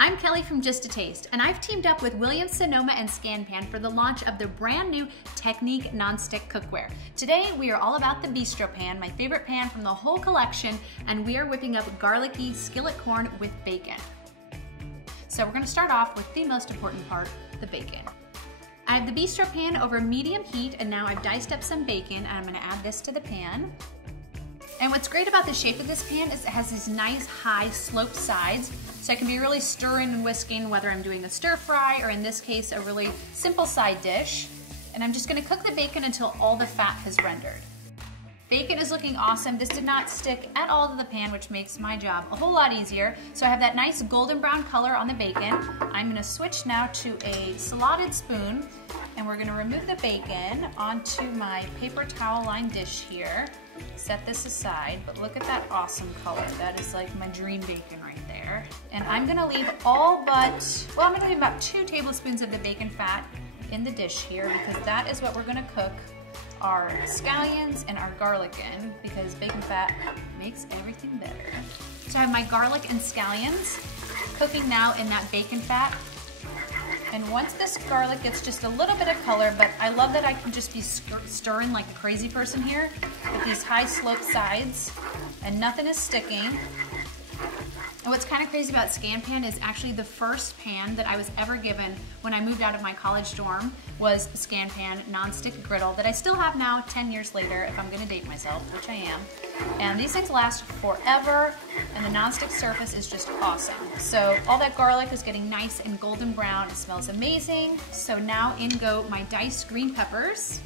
I'm Kelly from Just a Taste, and I've teamed up with Williams-Sonoma and ScanPan for the launch of their brand new Technique nonstick cookware. Today, we are all about the Bistro Pan, my favorite pan from the whole collection, and we are whipping up Garlicky skillet corn with bacon. So we're gonna start off with the most important part, the bacon. I have the Bistro Pan over medium heat, and now I've diced up some bacon, and I'm gonna add this to the pan. And what's great about the shape of this pan is it has these nice high sloped sides, so I can be really stirring and whisking whether I'm doing a stir fry or in this case a really simple side dish. And I'm just gonna cook the bacon until all the fat has rendered. Bacon is looking awesome. This did not stick at all to the pan, which makes my job a whole lot easier. So I have that nice golden brown color on the bacon. I'm gonna switch now to a slotted spoon, and we're gonna remove the bacon onto my paper towel lined dish here. Set this aside, but look at that awesome color. That is like my dream bacon right there. And I'm gonna leave all but, well, I'm gonna leave about 2 tablespoons of the bacon fat in the dish here, because that is what we're gonna cook our scallions and our garlic in, because bacon fat makes everything better. So I have my garlic and scallions cooking now in that bacon fat. And once this garlic gets just a little bit of color, but I love that I can just be stirring like a crazy person here with these high sloped sides, and nothing is sticking. And what's kind of crazy about ScanPan is actually the first pan that I was ever given when I moved out of my college dorm was a ScanPan nonstick griddle that I still have now 10 years later, if I'm gonna date myself, which I am. And these things last forever, and the nonstick surface is just awesome. So all that garlic is getting nice and golden brown. It smells amazing. So now in go my diced green peppers.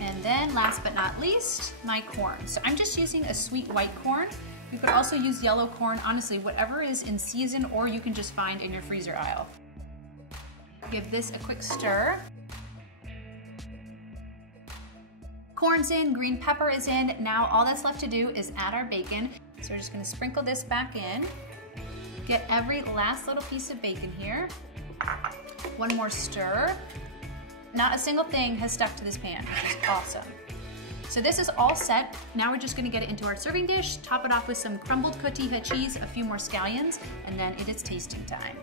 And then last but not least, my corn. So I'm just using a sweet white corn. You could also use yellow corn, honestly, whatever is in season, or you can just find in your freezer aisle. Give this a quick stir. Corn's in, green pepper is in. Now all that's left to do is add our bacon. So we're just gonna sprinkle this back in. Get every last little piece of bacon here. One more stir. Not a single thing has stuck to this pan, which is awesome. So this is all set. Now we're just gonna get it into our serving dish, top it off with some crumbled cotija cheese, a few more scallions, and then it is tasting time.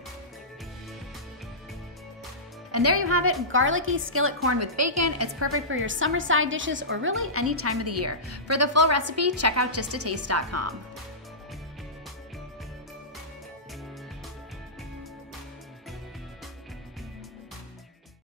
And there you have it, garlicky skillet corn with bacon. It's perfect for your summer side dishes or really any time of the year. For the full recipe, check out justataste.com.